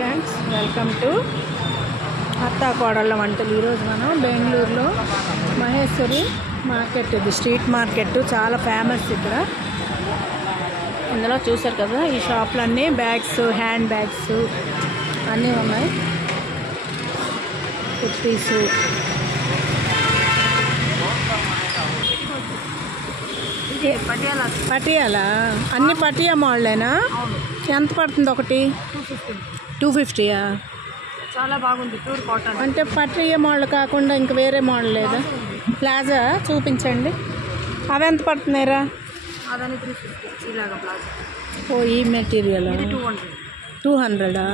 Friends, welcome to అత్తా కోడళ్ళ వంటలు. ఈరోజు మనం బెంగళూరులో మహేశ్వరి మార్కెట్, ఇది స్ట్రీట్ మార్కెట్, చాలా ఫేమస్ ఇక్కడ. ఇందులో చూసారు కదా, ఈ షాప్లో అన్నీ బ్యాగ్స్, హ్యాండ్ బ్యాగ్స్ అన్నీ ఉన్నాయి. కుర్తీస్, పటియాలా అన్ని పటియా మోడలేనా? ఎంత పడుతుంది ఒకటి? 250. చాలా బాగుంది, ప్యూర్ కాటన్. అంటే పటియా మోడల్ కాకుండా ఇంకా వేరే మోడల్ లేదా? ప్లాజా చూపించండి. అవి ఎంత పడుతున్నాయిరా? అదని 350 ఇలాగా ప్లాజా. ఓ, ఈ మెటీరియల్ 200.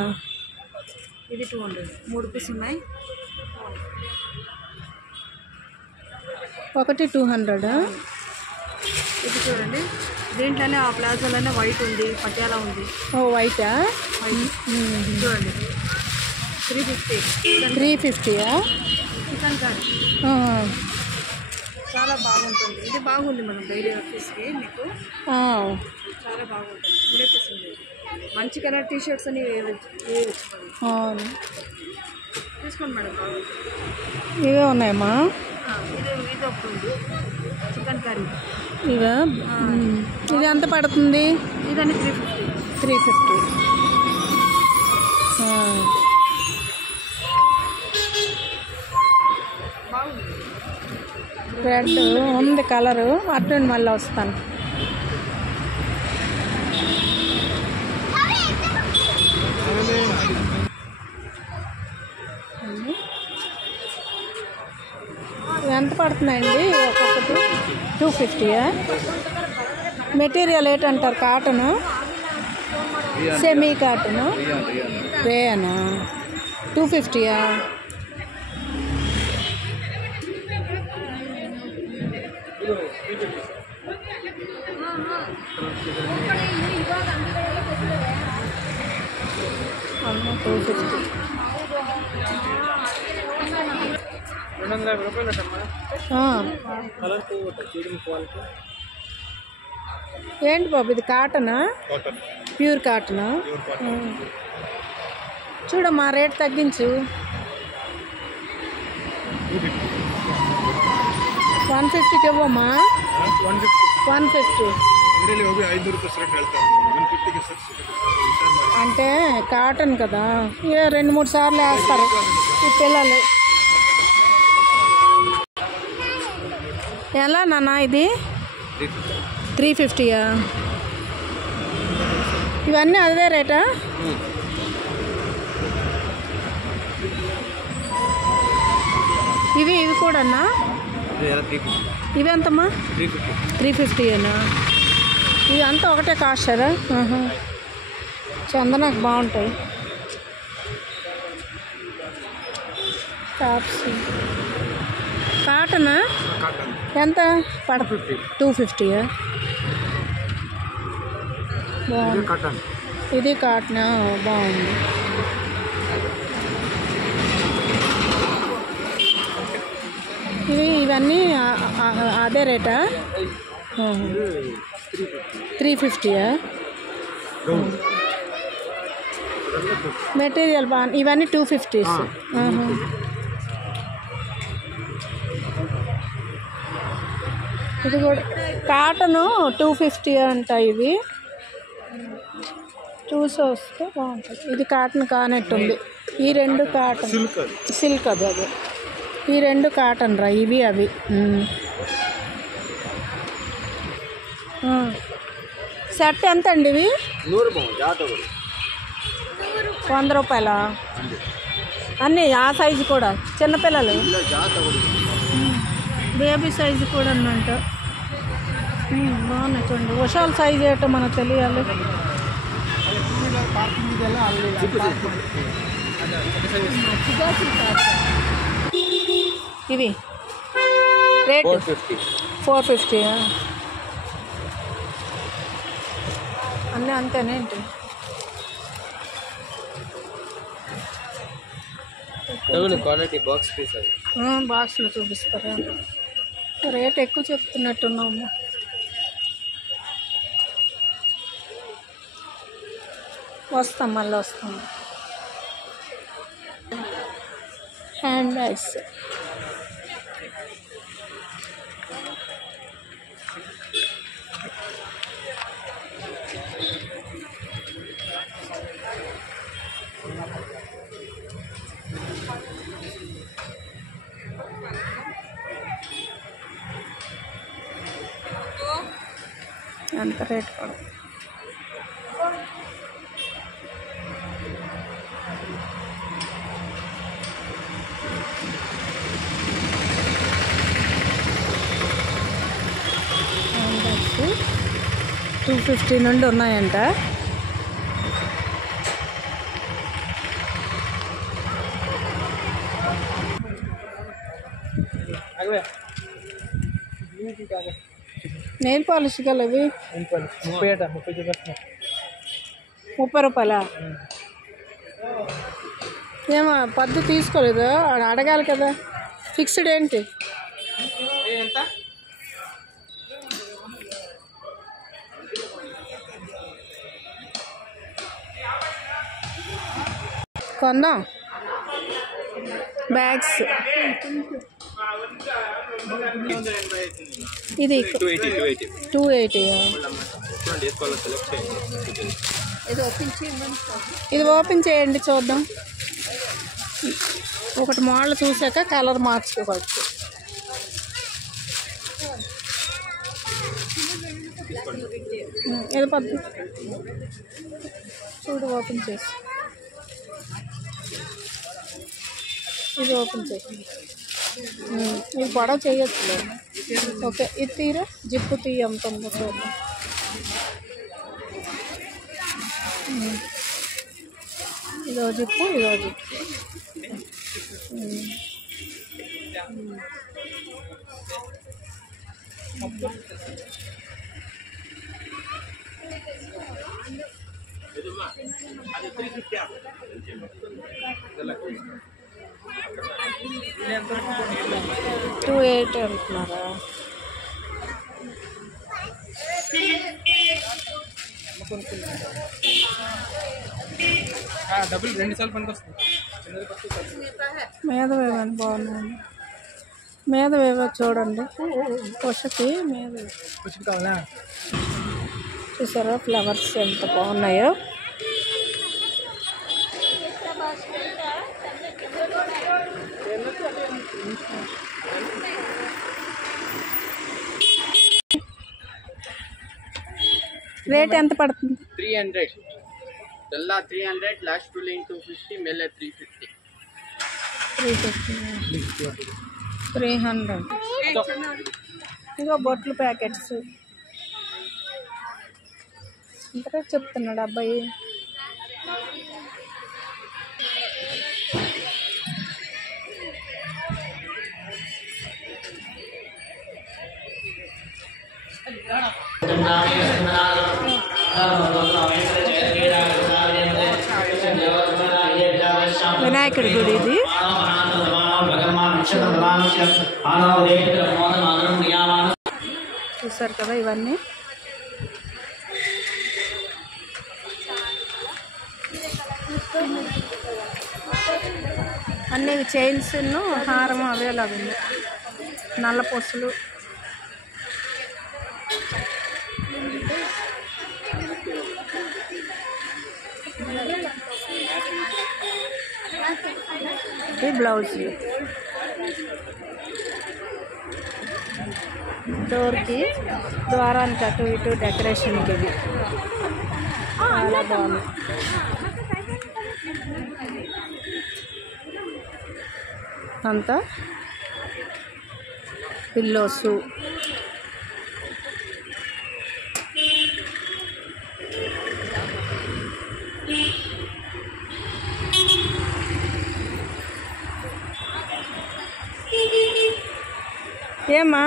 ఇది 200, 3 పీస్ ఉన్నాయి. ఒకటి 200. ఇది చూడండి, దీంట్లోనే ఆ ప్లాజాలోనే వైట్ ఉంది, పటియాలా ఉంది. ఓ, వైటా? చూడండి, 350. 350. చికెన్ కర్రీ చాలా బాగుంటుంది. ఇది బాగుంది, మనం డైలీ ఆఫీస్కి మీకు చాలా బాగుంటుంది. 3 పీస్ ఉంది. మంచి కలర్ టీషర్ట్స్ అని అవును, తీసుకోండి మేడం, బాగుంది. ఇవే ఉన్నాయమ్మా. ఇది ఒకటి ఉంది, చికెన్ కర్రీ. ఇవా? ఇది ఎంత పడుతుంది? ఇదని 350. 350. రెడ్ ఉంది కలరు. అటు మళ్ళీ వస్తాను. ఎంత పడుతున్నాయండి ఒక్కొక్కటి? 250. మెటీరియల్ ఏంటంటారు? కాటను, సెమీ కాటను, రేయనా? 250. ఏంటి బాబు, ఇది కాటనా? ప్యూర్ కాటనా? చూడమ్మా, రేట్ తగ్గించు. 150కి ఇవ్వమ్మా. 150 అంటే కాటన్ కదా, 2-3 సార్లు వేస్తారు ఈ పిల్లలు. ఎలా నాన్న ఇది? 350. ఇవన్నీ అదే రేటా? ఇవి కూడానా? ఇవి ఎంతమ్మా? 350. ఇవి అంతా ఒకటే కాస్టారా? చందనకు బాగుంటాయి టాప్స్. కాటనా? ఎంత పడ? 250. బాగుంది. ఇది కాటనా? బాగుంది. ఇవన్నీ అదే రేటా? 350. మెటీరియల్ బాగుంది. ఇవన్నీ 250. ఇది కూడా కాటను 250 అంట. ఇవి చూసి వస్తే బాగుంటుంది. ఇది కాటన్ కానట్టుంది. ఈ 2 కాటన్, సిల్క్. అదే ఈ 2 కాటన్ రా. ఇవి అవి. సెట్ ఎంత అండి ఇవి? 100 రూపాయలా? అన్నీ ఆ సైజు కూడా? చిన్నపిల్లలు బేబీ సైజు కూడా ఉందంట. బాగున్నాయి చూడండి. వర్షాల సైజు ఏంటో మనకు తెలియాలి. ఇవి రేట్ 450. అన్నీ అంతేనేంటి? బాక్స్లో చూపిస్తారా? రేట్ ఎక్కువ చెప్తున్నట్టున్నాము. వస్తాం, మళ్ళీ వస్తాం. Hand bags. ఎంత రేట్ కూడా. హ్యాండ్ బ్యాగ్స్ 250 నుండి ఉన్నాయంట. నెయిల్ పాలిష్ గల ఇవి 30 రూపాయలా? ఏమో పద్దు తీసుకోలేదు, అడగాలి కదా. ఫిక్స్డ్ ఏంటి? కొందాం బ్యాగ్స్. ఇది 280. ఇది ఓపెన్ చేయండి చూద్దాం. ఒకటి మోడల్ చూసాక కలర్ మార్చుకోవచ్చు. ఇది పద్దు చూడు, ఓపెన్ చేసి ఇది ఓపెన్ చేసి ఇది పొడవ చేయొచ్చు. ఓకే, ఇది తీరా జిప్పు తీయ ఎంత ఉందో చూద్దాం. ఇదో జిప్పు, ఇదో జిప్పు. $280 అంటున్నారా? డబ్బులు 2 సార్లు పనికి వస్తుంది. మేధవేవని బాగున్నాయి. మేధవేవ చూడండి, పొషకి మీద కావాలా? చూసారా ఫ్లవర్స్ ఎంత బాగున్నాయో. రేట్ ఎంత పడుతుంది? 300. తెల్ల 300, లాస్ట్ టూలింగ్ 250, మెల్లె 350. 300. ఇదిగో బొట్లు ప్యాకెట్స్. ఎంత రేట్ చెప్తున్నాడు అబ్బాయి? వినాయకుడి గుడి ఇది. చూసారు కదా ఇవన్నీ. అన్ని చైన్స్ హారం అవే లాగా ఉంది. నల్ల పొసులు. ఈ బ్లౌజ్ డోర్కి, ద్వారానికి అటు ఇటు డెకరేషన్కి ఇది చాలా బాగుంది. అంతా పిల్లోసు. ఏమా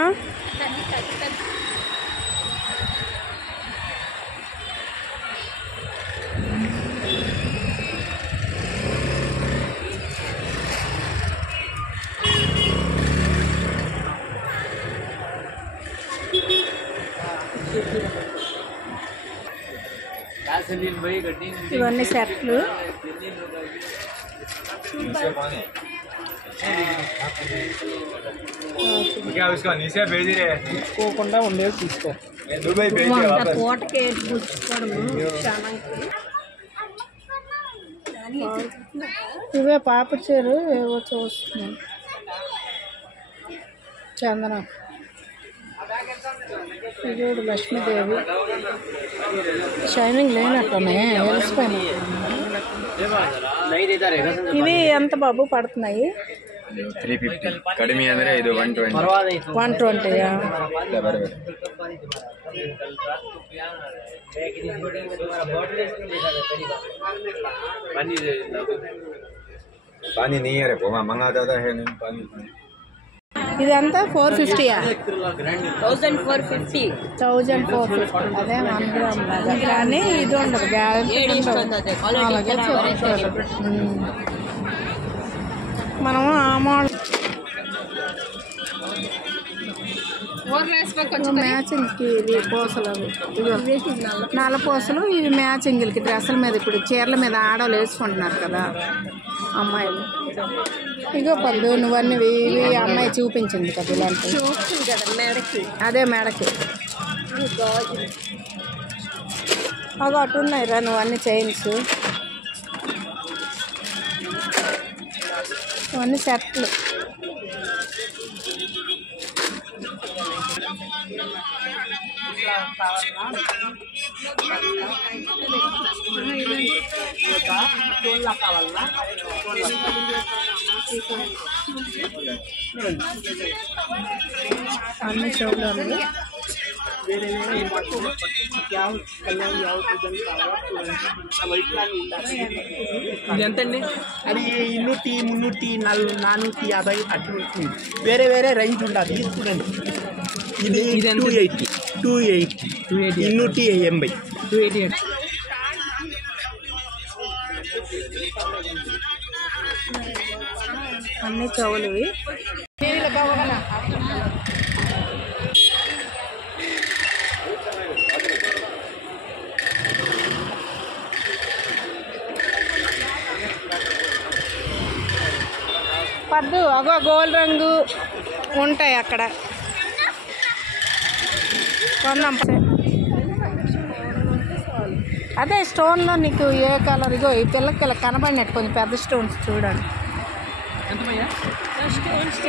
ఇవన్నీ సెట్లు. పోకుండా ఉండేవి తీసుకో. కోటకి గుచ్చుకోవడము ఇవే పాపడి చీరు ఏవో చూస్తున్నాయి. చందన చూడు లక్ష్మీదేవి షైనింగ్ లేనట్టునే వెలిసిపోయినాయి. ఇవి ఎంత బాబు పడుతున్నాయి? 350 ಕಡಿಮೆ ಅಂದ್ರೆ ಇದು 120. 120. पानी नहीं है रे वहाँ मंगा ज्यादा है नहीं पानी. ఇదంతా 450. 1450. 1450. అదే 1 గ్రామ్ కానీ ఇది ఉండదు గ్యారెంటీ. అలాగే చెప్తారు. మనము ఆ మోడల్ మ్యాచింగ్కి ఇవి పూసలు అవి నల్ల పూసలు ఇవి మ్యాచింగ్లకి డ్రెస్సుల మీద ఇప్పుడు చీరల మీద ఆడవాళ్ళు వేసుకుంటున్నారు కదా అమ్మాయిలు. ఇగో పద్దు నువ్వన్నీ ఇవి అమ్మాయి చూపించింది కదా ఇలాంటివి. అదే మెడకి అగో అటు ఉన్నాయి రా నువ్వన్నీ చైన్స్ ఇవన్నీ సెట్లు. అన్ని చూడాలి. ఇది ఎంతండి? అది 200, 300, 450 అట్లా ఉంటుంది. వేరే వేరే రేంజ్ ఉండాలి. ఇది చూడండి, ఇది 280, 280, 280, 288. అన్ని చెవులువి. పద్దు అగో గోల్డ్ రంగు ఉంటాయి అక్కడ కొందాం. అదే స్టోన్లో నీకు ఏ కలర్ ఇగో ఈ పిల్లకి ఇలా కనబడినట్టు కొంచెం పెద్ద స్టోన్స్ చూడండి.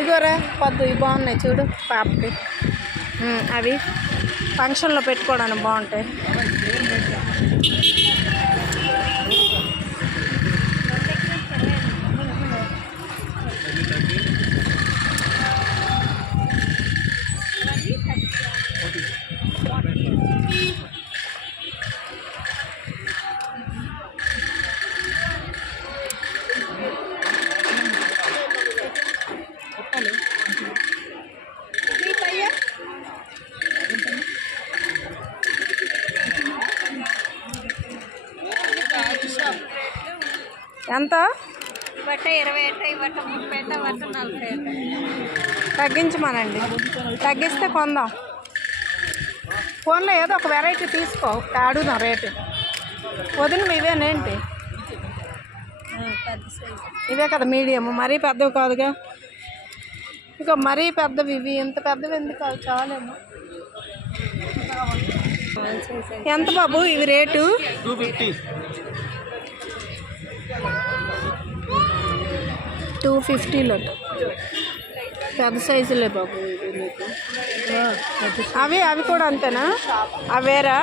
ఇగోరా పద్దు ఇవి బాగున్నాయి చూడు పాపకి. అవి ఫంక్షన్లో పెట్టుకోవడానికి బాగుంటాయి. ఎంత? బట్ట 20, బట్ట 30, బట్ట 40. తగ్గించమనండి, తగ్గిస్తే కొందాం. ఫోన్లో ఏదో ఒక వెరైటీ తీసుకో, అడుగుదాం రేటు. వదిన ఇవేనేంటి? ఇవే కదా మీడియం, మరీ పెద్దవి కాదుగా. ఇక మరీ పెద్దవి ఇవి, ఇంత పెద్దవి ఎందుకు? కాదు చాలేమో. ఎంత బాబు ఇవి రేటు? 250లో పెద్ద సైజులే బాబు ఇవి మీకు. అవి కూడా అంతేనా? అవేరా?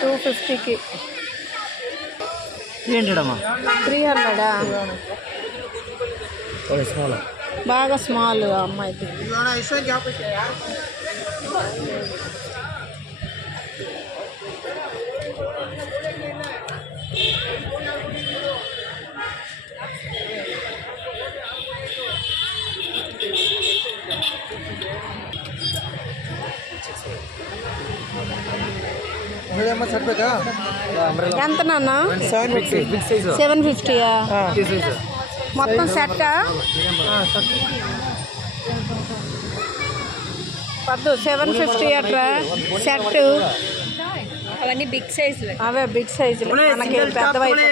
$250కి 300. బాగా స్మాల్ అమ్మాయికి. ఎంత నాన్న? 750. మొత్తం సెట్టా? పద్దు 750 అట్రా సెట్. అవన్నీ బిగ్ సైజులు. అవే బిగ్ సైజులు, మనకి పెద్దవైతే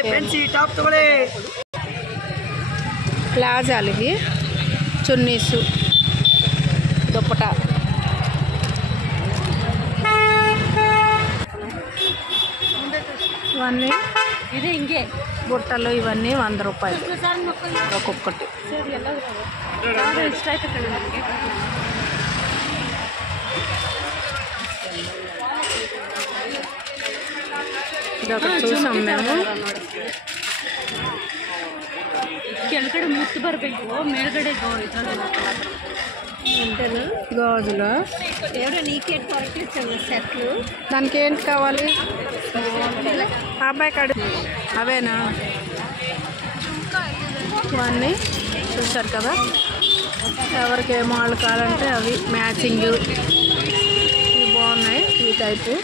ప్లాజాలు ఇవి, చున్నీసు, దుప్పట. ఇవన్నీ ఇది ఇంకే బుట్టలు, ఇవన్నీ 100 రూపాయలు ఒక్కొక్కటి. ఇదొకటి చూసాం మేము. ಕೆಳಗಡೆ ಮುತ್ತು ಬರಬೇಕು, ಮೇಲ್ಗಡೆ గాజులు. ఎవరో నీకే కొరకిచ్చాము సెట్లు. దానికి ఏంటి కావాలి? అబ్బాయి కాడ అవేనా? ఇవన్నీ చూసారు కదా, ఎవరికి ఏ మోడల్ కావాలంటే అవి మ్యాచింగ్. ఇవి బాగున్నాయి, ఈ టైపు.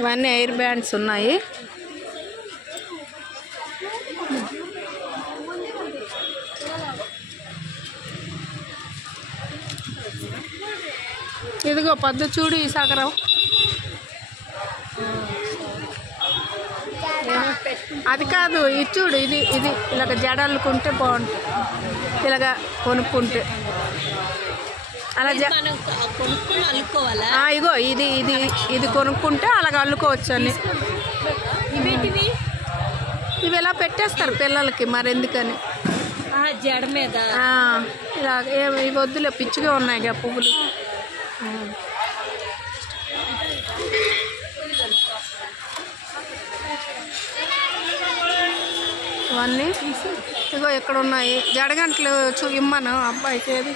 ఇవన్నీ ఎయిర్ బ్యాండ్స్ ఉన్నాయి. ఇదిగో పద్దు చూడు, ఈ సగరం. అది కాదు, ఇది చూడు, ఇది ఇది ఇలాగ జడల్లుకుంటే బాగుంటుంది, ఇలాగ కొనుక్కుంటే అలా కొనుక్కొని అల్లుకోవాలా? ఇగో ఇది ఇది ఇది కొనుక్కుంటే అలాగ అల్లుకోవచ్చు అని. ఇవి ఎలా పెట్టేస్తారు పిల్లలకి, మరి ఎందుకని జడ మీద ఇలా ఇవి వద్దులే, పిచ్చిగా ఉన్నాయి పువ్వులు. ఇవన్నీ ఇగో ఇక్కడ ఉన్నాయి జడగంటలు. ఇమ్మను అబ్బాయికి ఏది